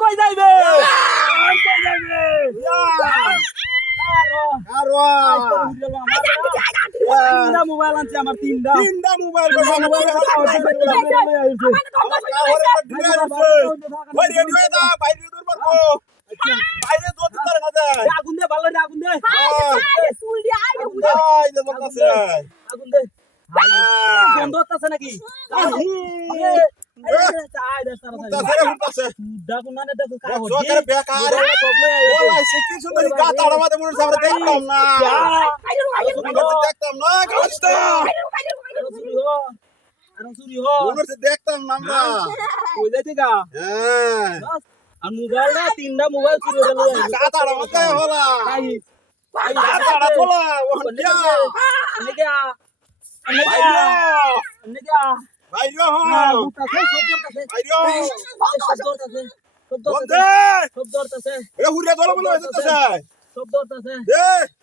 কই যাবে তাই আরে ভাই আই আন্টি মন করতেছে এই ভাই নিপে দেব নিপে দেব আন্টি মন করতেছে এই নিপে দেব নিপে দেব এই রাখ রাখ রাখ আগুনটা দিল লোক আগুনটা দিল লোক কোন কই যাইবে কোন কই যাইবে আরও তিনটা মোবাইল আনছে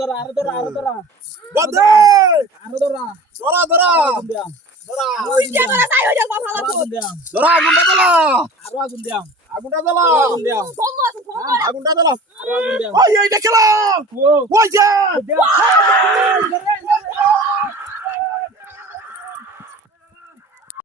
ধরা আরও ধরা আরও ধরা। বন্ধে আরও ধরা। ধরা ধরা। আগুন দিয়াম ধরা। তুই যে করে যাই হইলা বাবা আরও লাগো আগুন দিয়াম ধরা আগুনটা জ্বালা। আরও আগুন দিয়াম আগুনটা জ্বালা। আগুন ফোন আগুনটা জ্বালা। আরও আগুন দিয়াম ওই এইটা খেলা। ওই যে! দিয়াম